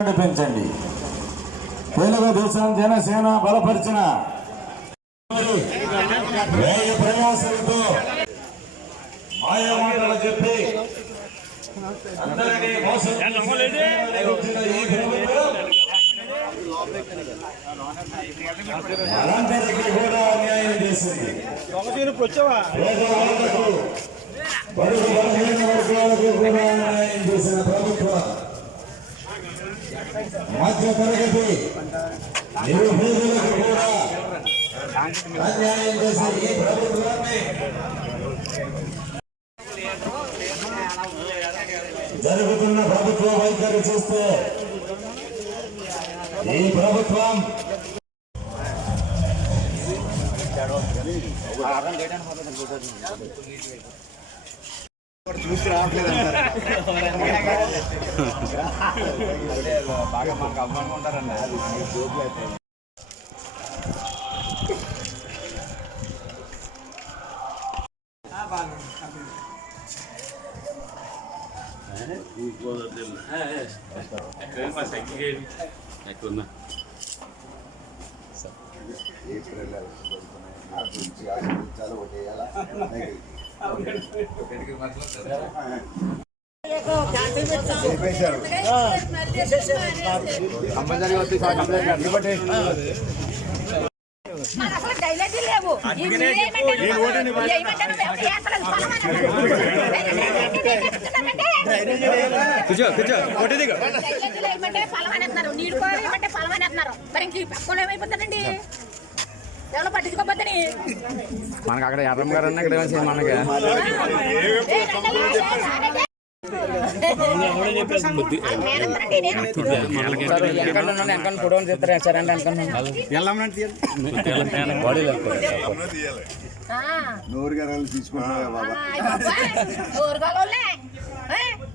పెంచండి. తెలుగుదేశం జనసేన బలపరిచిన వ్యయ ప్రయాసాలతో మాయమాటలు చెప్పి అందరినీ మోసం అందరికీ కూడా అన్యాయం చేసింది. బడుగు బలహీన వర్గాలకు కూడా అన్యాయం చేసిన ప్రభుత్వం మధ్య తరగతి నిరుపేదలకు కూడా అన్యాయం చేసే ఈ ప్రభుత్వాన్ని జరుగుతున్న ప్రభుత్వ వైఖరి చూస్తే ఈ ప్రభుత్వం చూసి రావట్లేదు అంటారు. బాగా మనకు అభిమానంగా ఉంటారండి. పట్టించుకోబద్దని మనకు అక్కడ ఎర్రం గారు అన్న ఇక్కడ మనకి ఫోటోలు తీస్తారు సార్ అంటే నూరుగారాలు తీసుకుంటున్నా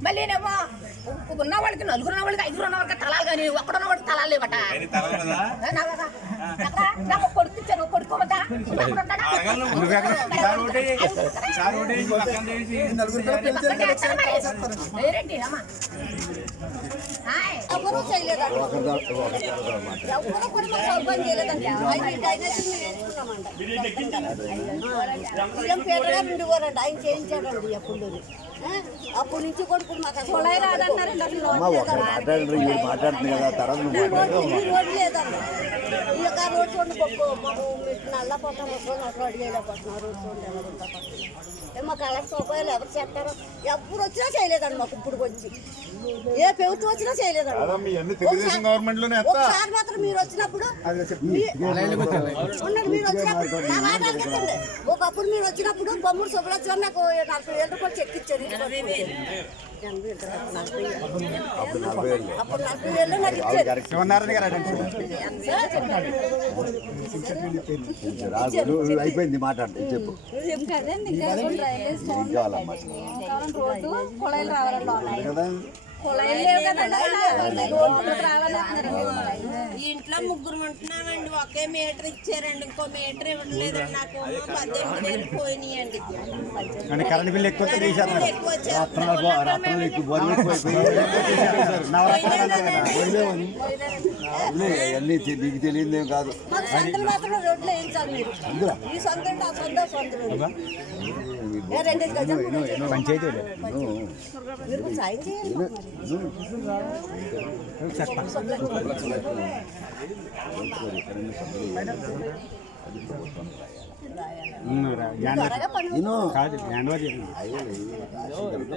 మళ్ళీనేమో ఉన్న వాళ్ళకి నలుగురు ఉన్న వాళ్ళకి ఐదుగురు ఉన్న వాళ్ళకి తలాలు కానీ ఒక్కడున్న వాడికి తలాలు లేవట. కొడుకుచ్చాను కొడుకోవద్దా వేరేంటి అమ్మా ఎవరు చేయలేదండి. ఎవరు కూడా సౌకర్యం చేయలేదండి. ఉండేవారండి ఆయన చేయించాడండి ఎప్పుడు. అప్పటి నుంచి కొడుకులు మాకు కొళాయి రాదన్నారు. మాట్లాడుతుంది కదా తర్వాత రోడ్డు లేదండి. ఇక రోడ్ చూడండి మాకు నల్లపోతాం అసలు అడిగేలేకపోతున్నాం. రోడ్ చూడండి మాకు అలాంటి సౌకర్యాలు ఎవరు చేస్తారో ఎప్పుడు వచ్చినా చేయలేదండి. మాకు ఇప్పుడు వచ్చి ఏ ప్రభుత్వం వచ్చినా చేయలేదండి. ఒకసారి మాత్రం మీరు వచ్చినప్పుడు నా మాట అనిపించండి. ఒకప్పుడు మీరు వచ్చినప్పుడు బొమ్మడు శుభ్రచ్చిన నాకు 40 ఏళ్ళు కూడా చెక్ ఇచ్చారు. అప్పుడు 40 ఏళ్ళు నాకు ఇచ్చారు. అయిపోయింది మాట్లాడుతూ చెప్పు. ఇంట్లో ముగ్గురు ఉంటున్నామండి. ఒకే మీటర్ ఇచ్చారండి. ఇంకో మీటర్ ఇవ్వట్లేదండి. నాకు 18,000 పోయినాయండి. కరెంట్ బిల్లు ఎక్కువ మీకు తెలియదు కాదు. రోడ్లు వేయించాలి మీరు. ఈ సొంత పంచాయతీ మీరు సాయం చేయాలి.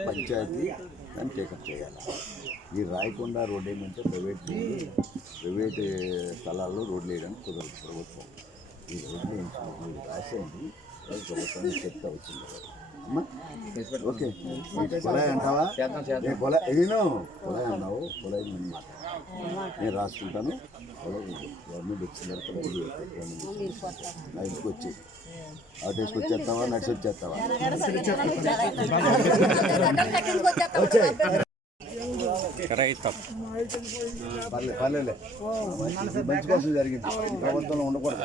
పంచాయతీ దాన్ని టేకప్ చేయాలి. ఈ రాయకుండా రోడ్ ఏమంటే ప్రైవేట్ స్థలాల్లో రోడ్లు వేయడానికి కుదరదు ప్రభుత్వం. ఈ రోడ్లు వేయించినప్పుడు రాసేయండి. ప్రభుత్వానికి చెప్తా వచ్చింది. అమ్మా ఓకే కొలాయి అంటావా ఏ కొలాయి ఏను కొలాయి అన్నావు కొలాయి నేను నేను రాసుకుంటాను గవర్నమెంట్ వచ్చిన నా ఇంటికి వచ్చి ఆటో వేసుకు వచ్చేస్తావా నడిచి వచ్చేస్తావా పర్లేదు పర్లేదులే మంచి కోసం జరిగింది ప్రభుత్వంలో ఉండకూడదు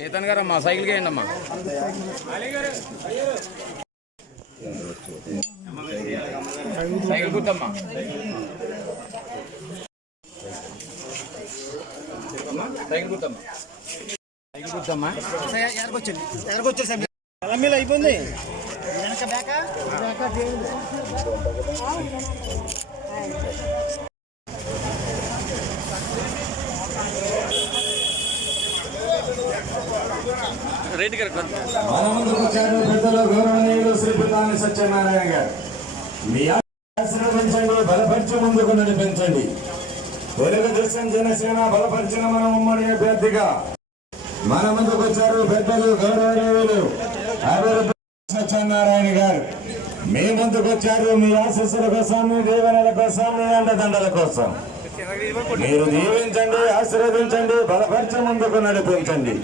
చేతన్ గారు అమ్మా సైకిల్కి వేయండి అమ్మా సైకిల్ గుర్తమ్మా సైకిల్ గుర్తమ్మా సైకిల్ గుర్తమ్మా అయిపోయింది మన ముందుకు వచ్చారు పెద్దలు గౌరవనీయులు శ్రీ పిల్లాని సత్యనారాయణ గారు. మీ ఆశీర్వదించండి, బలపరిచి ముందుకు నడిపించండి. తెలుగుదేశం జనసేన బలపరిచిన మన ఉమ్మడి అభ్యర్థిగా మన ముందుకు వచ్చారు పెద్దలు గౌరవనీయులు అభివృద్ధి సత్యనారాయణ గారు. మీ ముందుకు వచ్చారు మీ ఆశీస్సుల కోసం, మీ దీవెనల కోసం, మీ అండదండల కోసం. మీరు దీవించండి, ఆశీర్వదించండి, బలపరిచి ముందుకు నడిపించండి.